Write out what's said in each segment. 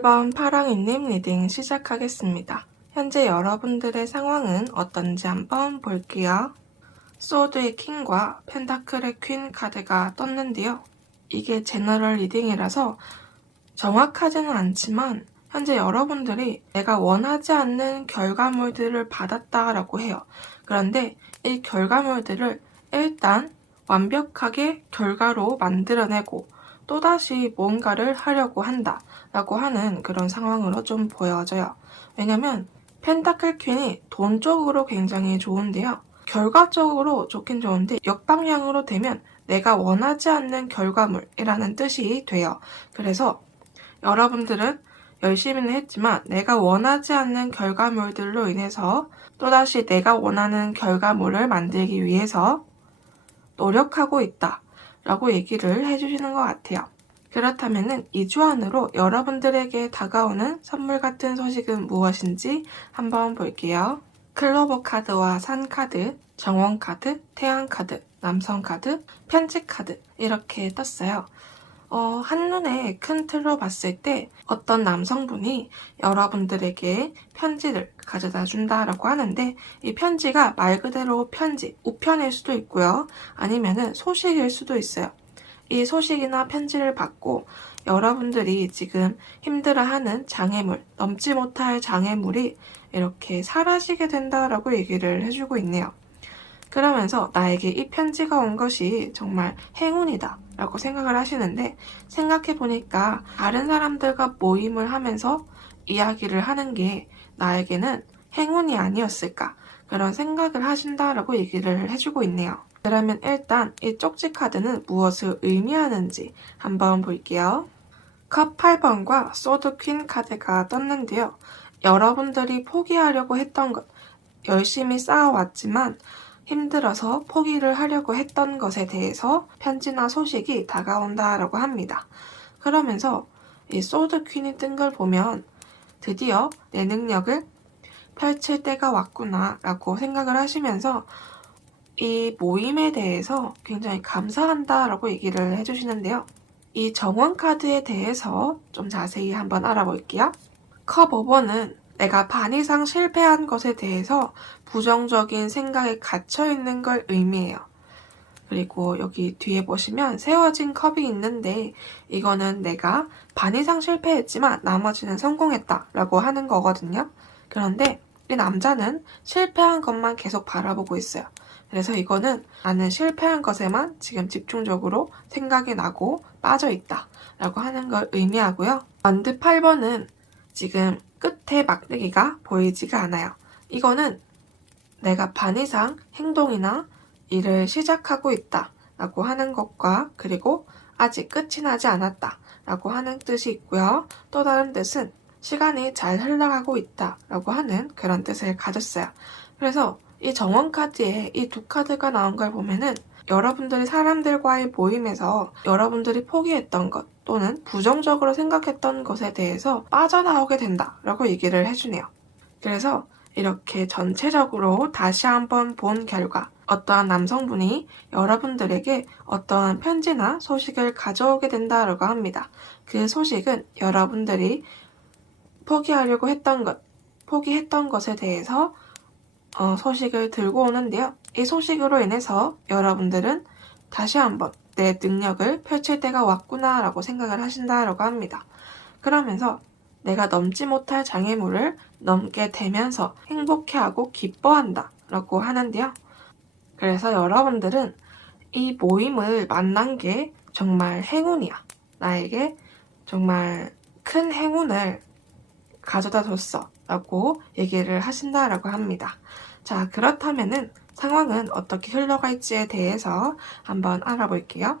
7번 파랑이님 리딩 시작하겠습니다. 현재 여러분들의 상황은 어떤지 한번 볼게요. 소드의 킹과 펜타클의 퀸 카드가 떴는데요. 이게 제너럴 리딩이라서 정확하지는 않지만 현재 여러분들이 내가 원하지 않는 결과물들을 받았다라고 해요. 그런데 이 결과물들을 일단 완벽하게 결과로 만들어내고 또다시 뭔가를 하려고 한다 라고 하는 그런 상황으로 좀 보여져요. 왜냐면 펜타클 퀸이 돈 쪽으로 굉장히 좋은데요. 결과적으로 좋긴 좋은데 역방향으로 되면 내가 원하지 않는 결과물이라는 뜻이 돼요. 그래서 여러분들은 열심히는 했지만 내가 원하지 않는 결과물들로 인해서 또다시 내가 원하는 결과물을 만들기 위해서 노력하고 있다 라고 얘기를 해주시는 것 같아요. 그렇다면 2주 안으로 여러분들에게 다가오는 선물 같은 소식은 무엇인지 한번 볼게요. 클로버 카드와 산 카드, 정원 카드, 태양 카드, 남성 카드, 편지 카드 이렇게 떴어요. 한눈에 큰 틀로 봤을 때 어떤 남성분이 여러분들에게 편지를 가져다 준다라고 하는데 이 편지가 말 그대로 편지, 우편일 수도 있고요. 아니면은 소식일 수도 있어요. 이 소식이나 편지를 받고 여러분들이 지금 힘들어하는 장애물, 넘지 못할 장애물이 이렇게 사라지게 된다라고 얘기를 해주고 있네요. 그러면서 나에게 이 편지가 온 것이 정말 행운이다 라고 생각을 하시는데 생각해보니까 다른 사람들과 모임을 하면서 이야기를 하는 게 나에게는 행운이 아니었을까 그런 생각을 하신다라고 얘기를 해주고 있네요. 그러면 일단 이 쪽지 카드는 무엇을 의미하는지 한번 볼게요. 컵 8번과 소드 퀸 카드가 떴는데요. 여러분들이 포기하려고 했던 것, 열심히 쌓아왔지만 힘들어서 포기를 하려고 했던 것에 대해서 편지나 소식이 다가온다라고 합니다. 그러면서 이 소드 퀸이 뜬 걸 보면 드디어 내 능력을 펼칠 때가 왔구나 라고 생각을 하시면서 이 모임에 대해서 굉장히 감사한다라고 얘기를 해주시는데요. 이 정원 카드에 대해서 좀 자세히 한번 알아볼게요. 컵 5번은 내가 반 이상 실패한 것에 대해서 부정적인 생각에 갇혀있는 걸 의미해요. 그리고 여기 뒤에 보시면 세워진 컵이 있는데 이거는 내가 반 이상 실패했지만 나머지는 성공했다 라고 하는 거거든요. 그런데 이 남자는 실패한 것만 계속 바라보고 있어요. 그래서 이거는 나는 실패한 것에만 지금 집중적으로 생각이 나고 빠져있다 라고 하는 걸 의미하고요. 완드 8번은 지금 끝에 막대기가 보이지가 않아요. 이거는 내가 반 이상 행동이나 일을 시작하고 있다 라고 하는 것과 그리고 아직 끝이 나지 않았다 라고 하는 뜻이 있고요. 또 다른 뜻은 시간이 잘 흘러가고 있다 라고 하는 그런 뜻을 가졌어요. 그래서 이 정원 카드에 이 두 카드가 나온 걸 보면은 여러분들이 사람들과의 모임에서 여러분들이 포기했던 것 또는 부정적으로 생각했던 것에 대해서 빠져나오게 된다라고 얘기를 해주네요. 그래서 이렇게 전체적으로 다시 한번 본 결과 어떠한 남성분이 여러분들에게 어떠한 편지나 소식을 가져오게 된다라고 합니다. 그 소식은 여러분들이 포기하려고 했던 것, 포기했던 것에 대해서 소식을 들고 오는데요. 이 소식으로 인해서 여러분들은 다시 한번 내 능력을 펼칠 때가 왔구나 라고 생각을 하신다라고 합니다. 그러면서 내가 넘지 못할 장애물을 넘게 되면서 행복해하고 기뻐한다 라고 하는데요. 그래서 여러분들은 이 모임을 만난 게 정말 행운이야. 나에게 정말 큰 행운을 가져다 줬어 라고 얘기를 하신다라고 합니다. 자, 그렇다면은 상황은 어떻게 흘러갈지에 대해서 한번 알아볼게요.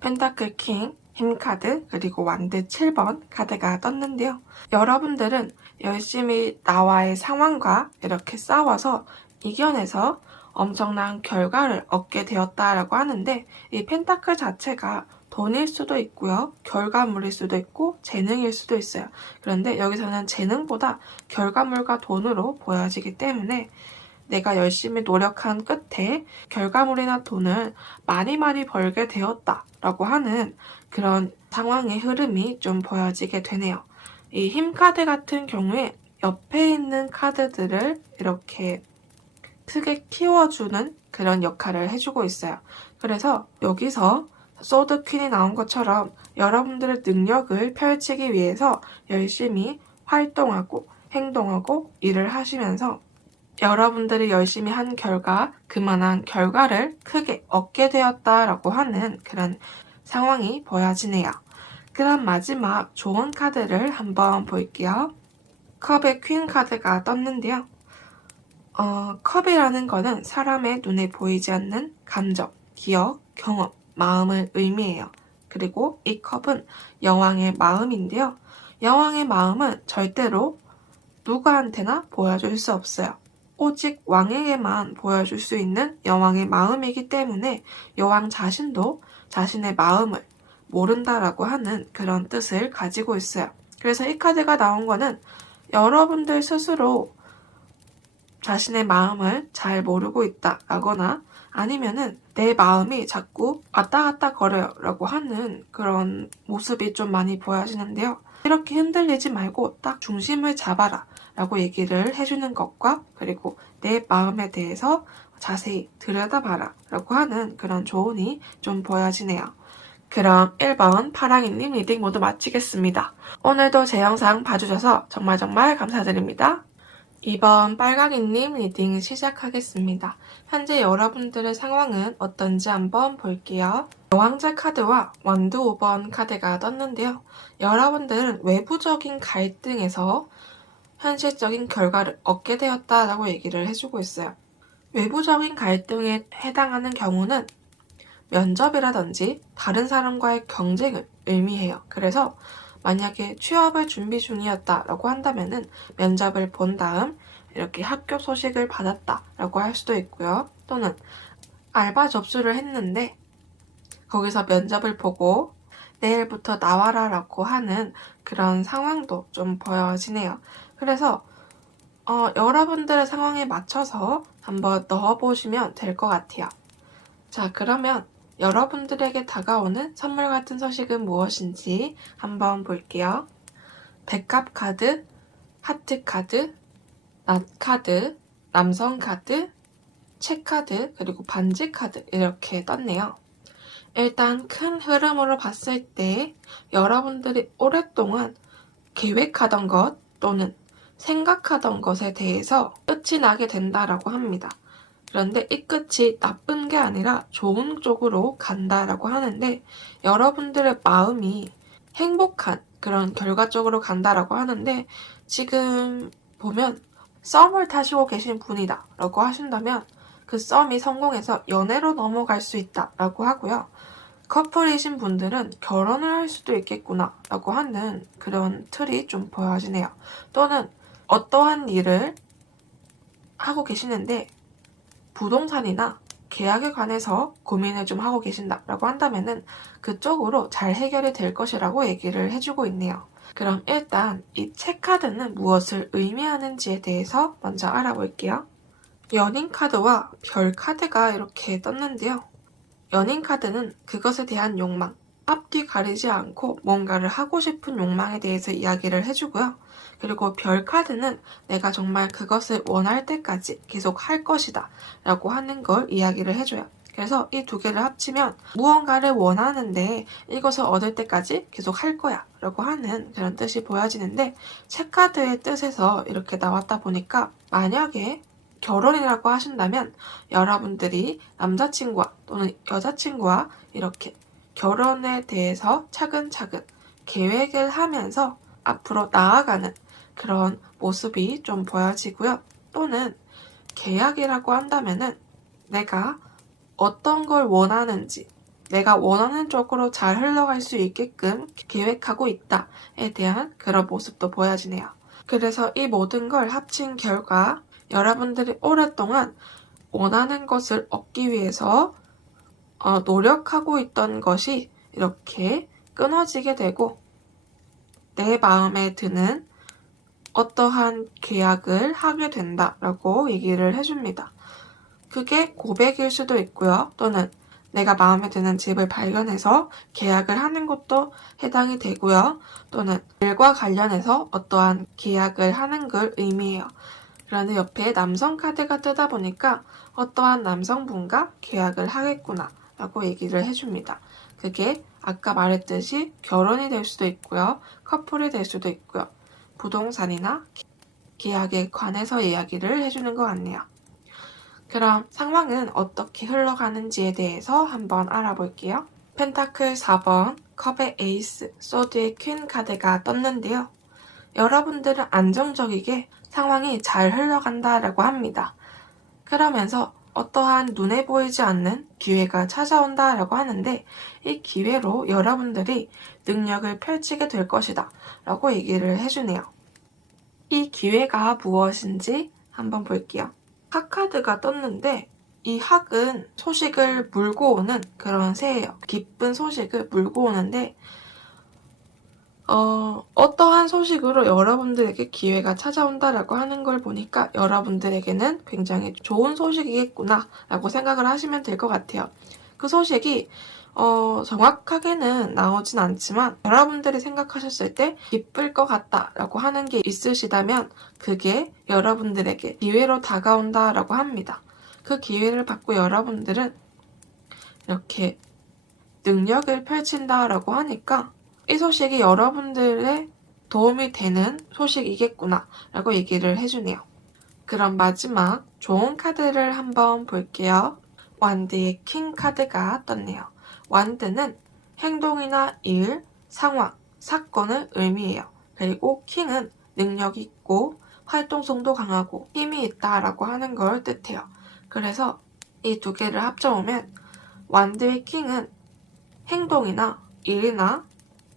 펜타클 킹, 힘카드, 그리고 완드 7번 카드가 떴는데요. 여러분들은 열심히 나와의 상황과 이렇게 싸워서 이겨내서 엄청난 결과를 얻게 되었다라고 하는데 이 펜타클 자체가 돈일 수도 있고요. 결과물일 수도 있고 재능일 수도 있어요. 그런데 여기서는 재능보다 결과물과 돈으로 보여지기 때문에 내가 열심히 노력한 끝에 결과물이나 돈을 많이 벌게 되었다라고 하는 그런 상황의 흐름이 좀 보여지게 되네요. 이 힘카드 같은 경우에 옆에 있는 카드들을 이렇게 크게 키워주는 그런 역할을 해주고 있어요. 그래서 여기서 소드 퀸이 나온 것처럼 여러분들의 능력을 펼치기 위해서 열심히 활동하고 행동하고 일을 하시면서 여러분들이 열심히 한 결과 그만한 결과를 크게 얻게 되었다라고 하는 그런 상황이 보여지네요. 그럼 마지막 좋은 카드를 한번 볼게요. 컵의 퀸 카드가 떴는데요. 컵이라는 거는 사람의 눈에 보이지 않는 감정, 기억, 경험, 마음을 의미해요. 그리고 이 컵은 여왕의 마음인데요. 여왕의 마음은 절대로 누구한테나 보여줄 수 없어요. 오직 왕에게만 보여줄 수 있는 여왕의 마음이기 때문에 여왕 자신도 자신의 마음을 모른다라고 하는 그런 뜻을 가지고 있어요. 그래서 이 카드가 나온 거는 여러분들 스스로 자신의 마음을 잘 모르고 있다라거나 아니면은 내 마음이 자꾸 왔다 갔다 거려요 라고 하는 그런 모습이 좀 많이 보여지는데요. 이렇게 흔들리지 말고 딱 중심을 잡아라 라고 얘기를 해주는 것과 그리고 내 마음에 대해서 자세히 들여다봐라 라고 하는 그런 조언이 좀 보여지네요. 그럼 1번 파랑이님 리딩 모두 마치겠습니다. 오늘도 제 영상 봐주셔서 정말 감사드립니다. 2번 빨강이님 리딩 시작하겠습니다. 현재 여러분들의 상황은 어떤지 한번 볼게요. 여왕자 카드와 완두 5번 카드가 떴는데요. 여러분들은 외부적인 갈등에서 현실적인 결과를 얻게 되었다라고 얘기를 해주고 있어요. 외부적인 갈등에 해당하는 경우는 면접이라든지 다른 사람과의 경쟁을 의미해요. 그래서 만약에 취업을 준비 중이었다라고 한다면은 면접을 본 다음 이렇게 합격 소식을 받았다라고 할 수도 있고요. 또는 알바 접수를 했는데 거기서 면접을 보고 내일부터 나와라라고 하는 그런 상황도 좀 보여지네요. 그래서 여러분들의 상황에 맞춰서 한번 넣어보시면 될 것 같아요. 자, 그러면 여러분들에게 다가오는 선물 같은 소식은 무엇인지 한번 볼게요. 백갑 카드, 하트 카드, 낫 카드, 남성 카드, 책 카드, 그리고 반지 카드 이렇게 떴네요. 일단 큰 흐름으로 봤을 때 여러분들이 오랫동안 계획하던 것 또는 생각하던 것에 대해서 끝이 나게 된다라고 합니다. 그런데 이 끝이 나쁜 게 아니라 좋은 쪽으로 간다라고 하는데 여러분들의 마음이 행복한 그런 결과 쪽으로 간다라고 하는데 지금 보면 썸을 타시고 계신 분이다 라고 하신다면 그 썸이 성공해서 연애로 넘어갈 수 있다 라고 하고요. 커플이신 분들은 결혼을 할 수도 있겠구나 라고 하는 그런 틀이 좀 보여지네요. 또는 어떠한 일을 하고 계시는데 부동산이나 계약에 관해서 고민을 좀 하고 계신다라고 한다면은 그쪽으로 잘 해결이 될 것이라고 얘기를 해주고 있네요. 그럼 일단 이 책 카드는 무엇을 의미하는지에 대해서 먼저 알아볼게요. 연인 카드와 별 카드가 이렇게 떴는데요. 연인 카드는 그것에 대한 욕망, 앞뒤 가리지 않고 뭔가를 하고 싶은 욕망에 대해서 이야기를 해주고요. 그리고 별 카드는 내가 정말 그것을 원할 때까지 계속 할 것이다 라고 하는 걸 이야기를 해줘요. 그래서 이 두 개를 합치면 무언가를 원하는데 이것을 얻을 때까지 계속 할 거야 라고 하는 그런 뜻이 보여지는데 책 카드의 뜻에서 이렇게 나왔다 보니까 만약에 결혼이라고 하신다면 여러분들이 남자친구와 또는 여자친구와 이렇게 결혼에 대해서 차근차근 계획을 하면서 앞으로 나아가는 그런 모습이 좀 보여지고요. 또는 계약이라고 한다면은 내가 어떤 걸 원하는지 내가 원하는 쪽으로 잘 흘러갈 수 있게끔 계획하고 있다에 대한 그런 모습도 보여지네요. 그래서 이 모든 걸 합친 결과 여러분들이 오랫동안 원하는 것을 얻기 위해서 노력하고 있던 것이 이렇게 끊어지게 되고 내 마음에 드는 어떠한 계약을 하게 된다라고 얘기를 해줍니다. 그게 고백일 수도 있고요. 또는 내가 마음에 드는 집을 발견해서 계약을 하는 것도 해당이 되고요. 또는 일과 관련해서 어떠한 계약을 하는 걸 의미해요. 그런데 옆에 남성 카드가 뜨다 보니까 어떠한 남성분과 계약을 하겠구나 라고 얘기를 해줍니다. 그게 아까 말했듯이 결혼이 될 수도 있고요. 커플이 될 수도 있고요. 부동산이나 계약에 관해서 이야기를 해주는 것 같네요. 그럼 상황은 어떻게 흘러가는지에 대해서 한번 알아볼게요. 펜타클 4번, 컵의 에이스, 소드의 퀸 카드가 떴는데요. 여러분들은 안정적이게 상황이 잘 흘러간다라고 합니다. 그러면서 어떠한 눈에 보이지 않는 기회가 찾아온다라고 하는데 이 기회로 여러분들이 능력을 펼치게 될 것이다 라고 얘기를 해주네요. 이 기회가 무엇인지 한번 볼게요. 학 카드가 떴는데 이 학은 소식을 물고 오는 그런 새예요. 기쁜 소식을 물고 오는데 어떠한 소식으로 여러분들에게 기회가 찾아온다라고 하는 걸 보니까 여러분들에게는 굉장히 좋은 소식이겠구나 라고 생각을 하시면 될 것 같아요. 그 소식이 정확하게는 나오진 않지만 여러분들이 생각하셨을 때 기쁠 것 같다라고 하는 게 있으시다면 그게 여러분들에게 기회로 다가온다라고 합니다. 그 기회를 받고 여러분들은 이렇게 능력을 펼친다라고 하니까 이 소식이 여러분들의 도움이 되는 소식이겠구나 라고 얘기를 해주네요. 그럼 마지막 좋은 카드를 한번 볼게요. 완드의 킹 카드가 떴네요. 완드는 행동이나 일, 상황, 사건을 의미해요. 그리고 킹은 능력이 있고 활동성도 강하고 힘이 있다라고 하는 걸 뜻해요. 그래서 이 두 개를 합쳐보면 완드의 킹은 행동이나 일이나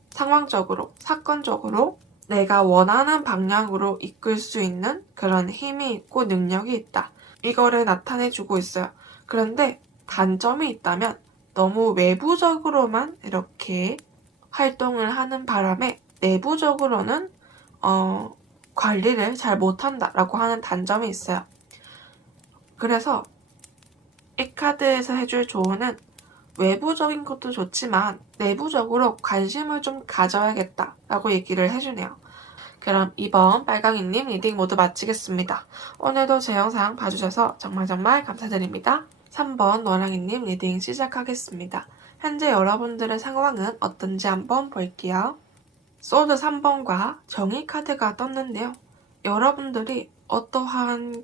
상황적으로, 사건적으로 내가 원하는 방향으로 이끌 수 있는 그런 힘이 있고 능력이 있다. 이거를 나타내주고 있어요. 그런데 단점이 있다면 너무 외부적으로만 이렇게 활동을 하는 바람에 내부적으로는 관리를 잘 못한다라고 하는 단점이 있어요. 그래서 이 카드에서 해줄 조언은 외부적인 것도 좋지만 내부적으로 관심을 좀 가져야겠다라고 얘기를 해주네요. 그럼 이번 빨강이님 리딩 모두 마치겠습니다. 오늘도 제 영상 봐주셔서 정말 감사드립니다. 3번 노랑이님 리딩 시작하겠습니다. 현재 여러분들의 상황은 어떤지 한번 볼게요. 소드 3번과 정의 카드가 떴는데요. 여러분들이 어떠한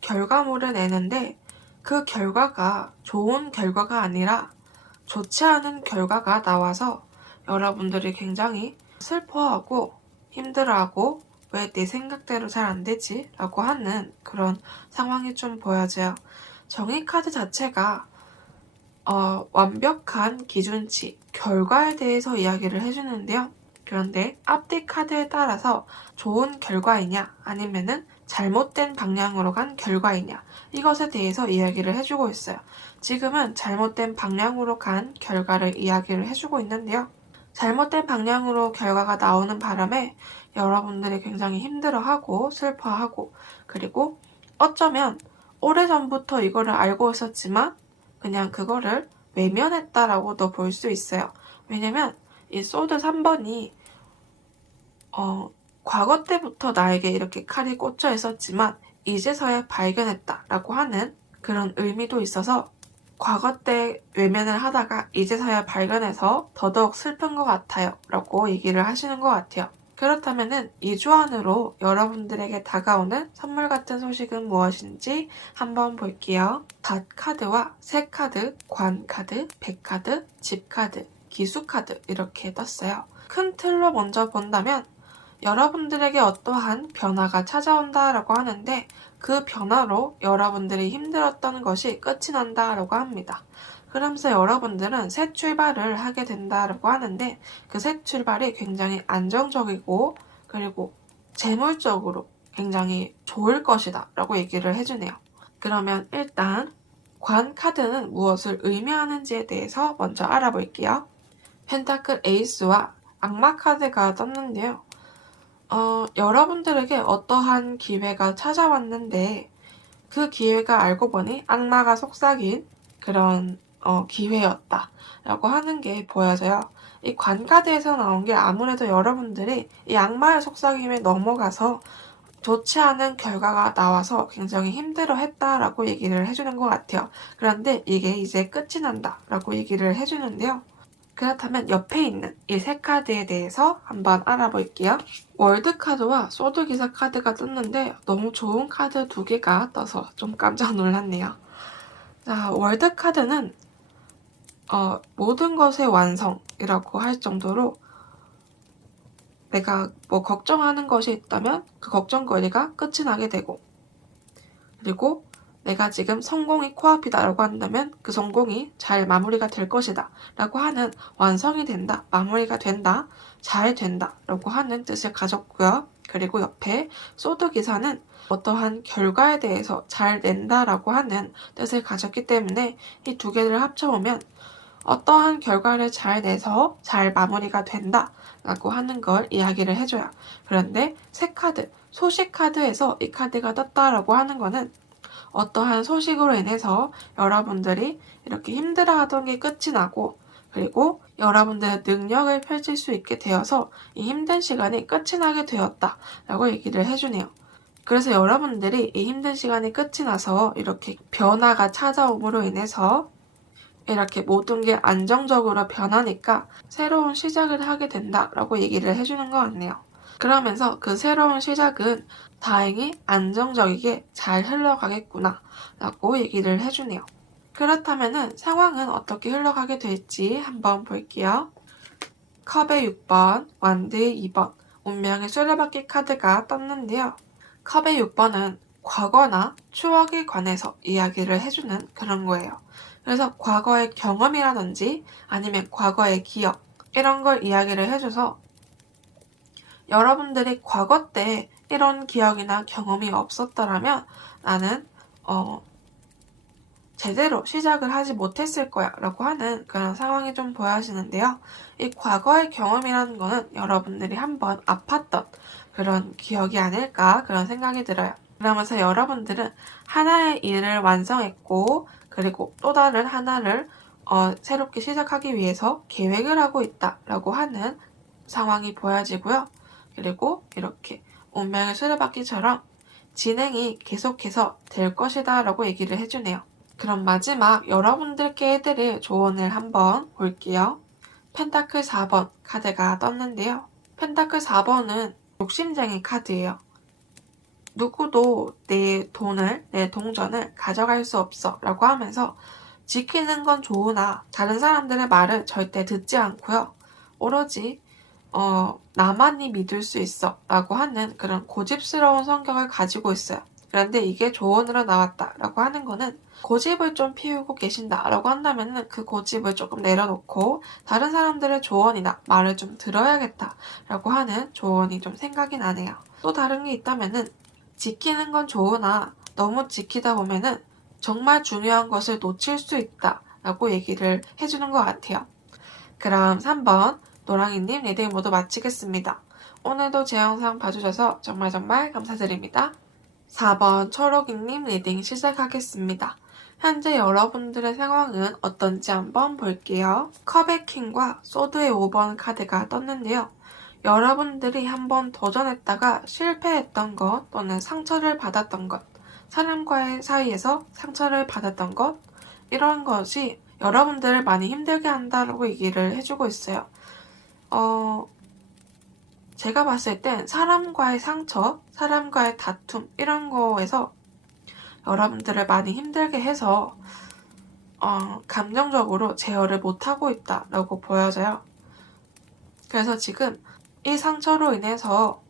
결과물을 내는데 그 결과가 좋은 결과가 아니라 좋지 않은 결과가 나와서 여러분들이 굉장히 슬퍼하고 힘들어하고 왜 내 생각대로 잘 안 되지? 라고 하는 그런 상황이 좀 보여져요. 정의 카드 자체가 완벽한 기준치, 결과에 대해서 이야기를 해주는데요. 그런데 앞뒤 카드에 따라서 좋은 결과이냐 아니면은 잘못된 방향으로 간 결과이냐 이것에 대해서 이야기를 해주고 있어요. 지금은 잘못된 방향으로 간 결과를 이야기를 해주고 있는데요. 잘못된 방향으로 결과가 나오는 바람에 여러분들이 굉장히 힘들어하고 슬퍼하고 그리고 어쩌면 오래전부터 이거를 알고 있었지만 그냥 그거를 외면했다라고도 볼 수 있어요. 왜냐면 이 소드 3번이 과거 때부터 나에게 이렇게 칼이 꽂혀 있었지만 이제서야 발견했다라고 하는 그런 의미도 있어서 과거 때 외면을 하다가 이제서야 발견해서 더더욱 슬픈 것 같아요 라고 얘기를 하시는 것 같아요. 그렇다면은 2주 안으로 여러분들에게 다가오는 선물 같은 소식은 무엇인지 한번 볼게요. 닷 카드와 새 카드, 관 카드, 백 카드, 집 카드, 기수 카드 이렇게 떴어요. 큰 틀로 먼저 본다면 여러분들에게 어떠한 변화가 찾아온다라고 하는데 그 변화로 여러분들이 힘들었던 것이 끝이 난다라고 합니다. 그러면서 여러분들은 새 출발을 하게 된다라고 하는데 그 새 출발이 굉장히 안정적이고 그리고 재물적으로 굉장히 좋을 것이다 라고 얘기를 해주네요. 그러면 일단 관 카드는 무엇을 의미하는지에 대해서 먼저 알아볼게요. 펜타클 에이스와 악마 카드가 떴는데요. 여러분들에게 어떠한 기회가 찾아왔는데 그 기회가 알고 보니 악마가 속삭인 그런 기회였다 라고 하는 게 보여져요. 이 관카드에서 나온 게 아무래도 여러분들이 이 악마의 속삭임에 넘어가서 좋지 않은 결과가 나와서 굉장히 힘들어했다라고 얘기를 해주는 것 같아요. 그런데 이게 이제 끝이 난다라고 얘기를 해주는데요. 그렇다면 옆에 있는 이 세 카드에 대해서 한번 알아볼게요. 월드 카드와 소드 기사 카드가 떴는데 너무 좋은 카드 두 개가 떠서 좀 깜짝 놀랐네요. 자, 월드 카드는 모든 것의 완성이라고 할 정도로 내가 뭐 걱정하는 것이 있다면 그 걱정거리가 끝이 나게 되고, 그리고 내가 지금 성공이 코앞이다라고 한다면 그 성공이 잘 마무리가 될 것이다 라고 하는 완성이 된다, 마무리가 된다, 잘 된다 라고 하는 뜻을 가졌고요. 그리고 옆에 소드 기사는 어떠한 결과에 대해서 잘 낸다라고 하는 뜻을 가졌기 때문에 이 두 개를 합쳐보면 어떠한 결과를 잘 내서 잘 마무리가 된다 라고 하는 걸 이야기를 해줘요. 그런데 새 카드, 소식 카드에서 이 카드가 떴다라고 하는 거는 어떠한 소식으로 인해서 여러분들이 이렇게 힘들어하던 게 끝이 나고, 그리고 여러분들의 능력을 펼칠 수 있게 되어서 이 힘든 시간이 끝이 나게 되었다 라고 얘기를 해주네요. 그래서 여러분들이 이 힘든 시간이 끝이 나서 이렇게 변화가 찾아옴으로 인해서 이렇게 모든 게 안정적으로 변하니까 새로운 시작을 하게 된다라고 얘기를 해주는 것 같네요. 그러면서 그 새로운 시작은 다행히 안정적이게 잘 흘러가겠구나 라고 얘기를 해주네요. 그렇다면 상황은 어떻게 흘러가게 될지 한번 볼게요. 컵의 6번, 완드의 2번, 운명의 수레바퀴 카드가 떴는데요. 컵의 6번은 과거나 추억에 관해서 이야기를 해주는 그런 거예요. 그래서 과거의 경험이라든지 아니면 과거의 기억, 이런 걸 이야기를 해줘서 여러분들이 과거 때 이런 기억이나 경험이 없었더라면 나는 제대로 시작을 하지 못했을 거야 라고 하는 그런 상황이 좀 보여지는데요. 이 과거의 경험이라는 거는 여러분들이 한번 아팠던 그런 기억이 아닐까 그런 생각이 들어요. 그러면서 여러분들은 하나의 일을 완성했고, 그리고 또 다른 하나를 새롭게 시작하기 위해서 계획을 하고 있다라고 하는 상황이 보여지고요. 그리고 이렇게 운명의 수레바퀴처럼 진행이 계속해서 될 것이다 라고 얘기를 해주네요. 그럼 마지막 여러분들께 해드릴 조언을 한번 볼게요. 펜타클 4번 카드가 떴는데요. 펜타클 4번은 욕심쟁이 카드예요. 누구도 내 돈을, 내 동전을 가져갈 수 없어 라고 하면서 지키는 건 좋으나 다른 사람들의 말을 절대 듣지 않고요. 오로지 나만이 믿을 수 있어 라고 하는 그런 고집스러운 성격을 가지고 있어요. 그런데 이게 조언으로 나왔다 라고 하는 거는 고집을 좀 피우고 계신다 라고 한다면 그 고집을 조금 내려놓고 다른 사람들의 조언이나 말을 좀 들어야겠다 라고 하는 조언이 좀 생각이 나네요. 또 다른 게 있다면은 지키는 건 좋으나 너무 지키다 보면은 정말 중요한 것을 놓칠 수 있다 라고 얘기를 해주는 것 같아요. 그럼 3번 노랑이님 리딩 모두 마치겠습니다. 오늘도 제 영상 봐주셔서 정말 감사드립니다. 4번 초록이님 리딩 시작하겠습니다. 현재 여러분들의 상황은 어떤지 한번 볼게요. 컵의 킹과 소드의 5번 카드가 떴는데요. 여러분들이 한번 도전했다가 실패했던 것 또는 상처를 받았던 것, 사람과의 사이에서 상처를 받았던 것, 이런 것이 여러분들을 많이 힘들게 한다고 얘기를 해주고 있어요. 제가 봤을 땐 사람과의 상처, 사람과의 다툼 이런 거에서 여러분들을 많이 힘들게 해서 감정적으로 제어를 못하고 있다라고 보여져요. 그래서 지금 이 상처로 인해서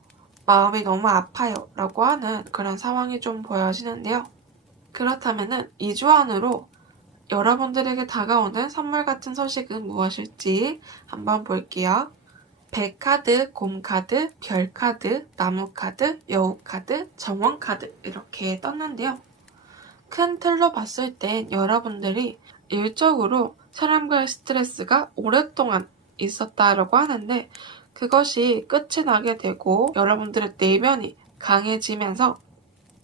마음이 너무 아파요 라고 하는 그런 상황이 좀 보여지는데요. 그렇다면은 2주 안으로 여러분들에게 다가오는 선물 같은 소식은 무엇일지 한번 볼게요. 백카드, 곰카드, 별카드, 나무카드, 여우카드, 정원카드 이렇게 떴는데요. 큰 틀로 봤을 땐 여러분들이 일적으로 사람과의 스트레스가 오랫동안 있었다라고 하는데 그것이 끝이 나게 되고 여러분들의 내면이 강해지면서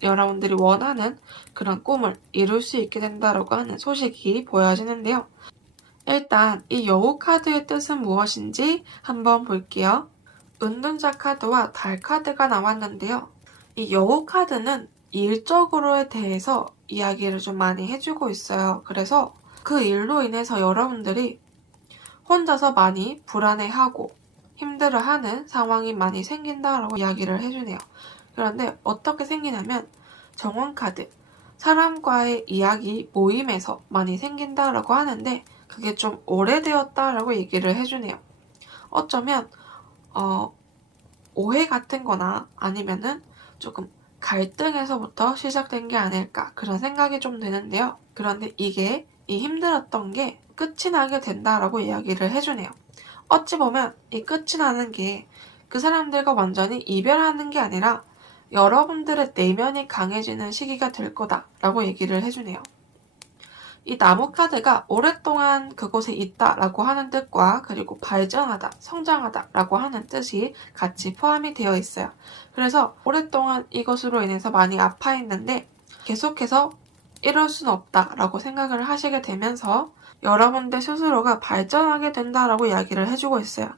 여러분들이 원하는 그런 꿈을 이룰 수 있게 된다라고 하는 소식이 보여지는데요. 일단 이 여우 카드의 뜻은 무엇인지 한번 볼게요. 은둔자 카드와 달 카드가 나왔는데요. 이 여우 카드는 일적으로에 대해서 이야기를 좀 많이 해주고 있어요. 그래서 그 일로 인해서 여러분들이 혼자서 많이 불안해하고 힘들어하는 상황이 많이 생긴다라고 이야기를 해주네요. 그런데 어떻게 생기냐면 정원 카드, 사람과의 이야기 모임에서 많이 생긴다라고 하는데 그게 좀 오래되었다라고 얘기를 해주네요. 어쩌면 오해 같은 거나 아니면은 조금 갈등에서부터 시작된 게 아닐까 그런 생각이 좀 드는데요. 그런데 이게 이 힘들었던 게 끝이 나게 된다라고 이야기를 해주네요. 어찌 보면 이 끝이 나는 게 그 사람들과 완전히 이별하는 게 아니라 여러분들의 내면이 강해지는 시기가 될 거다라고 얘기를 해주네요. 이 나무 카드가 오랫동안 그곳에 있다라고 하는 뜻과 그리고 발전하다, 성장하다라고 하는 뜻이 같이 포함이 되어 있어요. 그래서 오랫동안 이것으로 인해서 많이 아파했는데 계속해서 이럴 수는 없다라고 생각을 하시게 되면서 여러분들 스스로가 발전하게 된다라고 이야기를 해주고 있어요.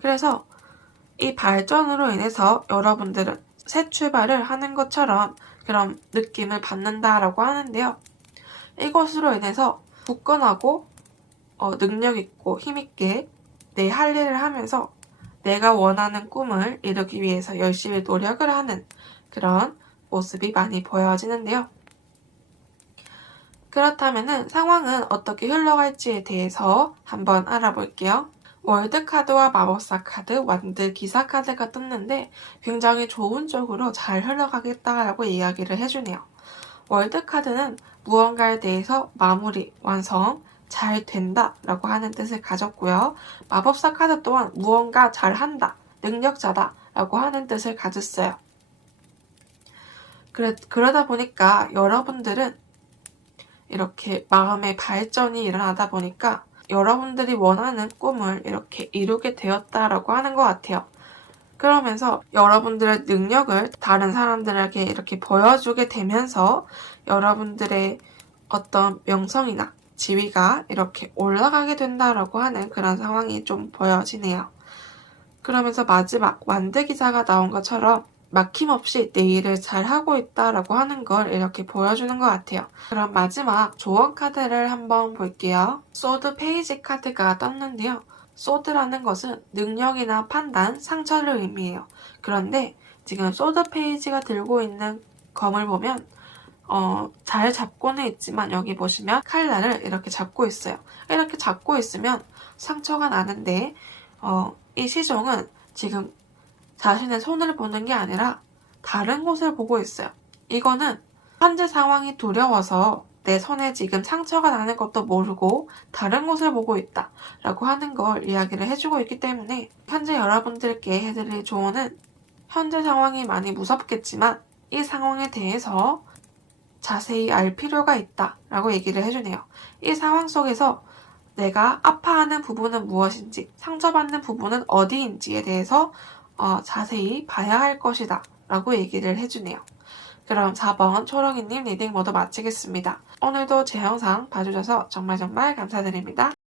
그래서 이 발전으로 인해서 여러분들은 새 출발을 하는 것처럼 그런 느낌을 받는다라고 하는데요. 이것으로 인해서 굳건하고 능력있고 힘있게 내 할 일을 하면서 내가 원하는 꿈을 이루기 위해서 열심히 노력을 하는 그런 모습이 많이 보여지는데요. 그렇다면 상황은 어떻게 흘러갈지에 대해서 한번 알아볼게요. 월드 카드와 마법사 카드, 완드 기사 카드가 떴는데 굉장히 좋은 쪽으로 잘 흘러가겠다라고 이야기를 해주네요. 월드 카드는 무언가에 대해서 마무리, 완성, 잘 된다 라고 하는 뜻을 가졌고요. 마법사 카드 또한 무언가 잘한다, 능력자다 라고 하는 뜻을 가졌어요. 그러다 보니까 여러분들은 이렇게 마음의 발전이 일어나다 보니까 여러분들이 원하는 꿈을 이렇게 이루게 되었다라고 하는 것 같아요. 그러면서 여러분들의 능력을 다른 사람들에게 이렇게 보여주게 되면서 여러분들의 어떤 명성이나 지위가 이렇게 올라가게 된다라고 하는 그런 상황이 좀 보여지네요. 그러면서 마지막 완드 기사가 나온 것처럼 막힘없이 내 일을 잘하고 있다라고 하는 걸 이렇게 보여주는 것 같아요. 그럼 마지막 조언 카드를 한번 볼게요. 소드 페이지 카드가 떴는데요. 소드라는 것은 능력이나 판단, 상처를 의미해요. 그런데 지금 소드 페이지가 들고 있는 검을 보면 잘 잡고는 있지만 여기 보시면 칼날을 이렇게 잡고 있어요. 이렇게 잡고 있으면 상처가 나는데 이 시종은 지금 자신의 손을 보는 게 아니라 다른 곳을 보고 있어요. 이거는 현재 상황이 두려워서 내 손에 지금 상처가 나는 것도 모르고 다른 곳을 보고 있다 라고 하는 걸 이야기를 해주고 있기 때문에 현재 여러분들께 해드릴 조언은 현재 상황이 많이 무섭겠지만 이 상황에 대해서 자세히 알 필요가 있다 라고 얘기를 해주네요. 이 상황 속에서 내가 아파하는 부분은 무엇인지, 상처받는 부분은 어디인지에 대해서 자세히 봐야 할 것이다 라고 얘기를 해주네요. 그럼 4번 초롱이님 리딩 모두 마치겠습니다. 오늘도 제 영상 봐주셔서 정말 감사드립니다.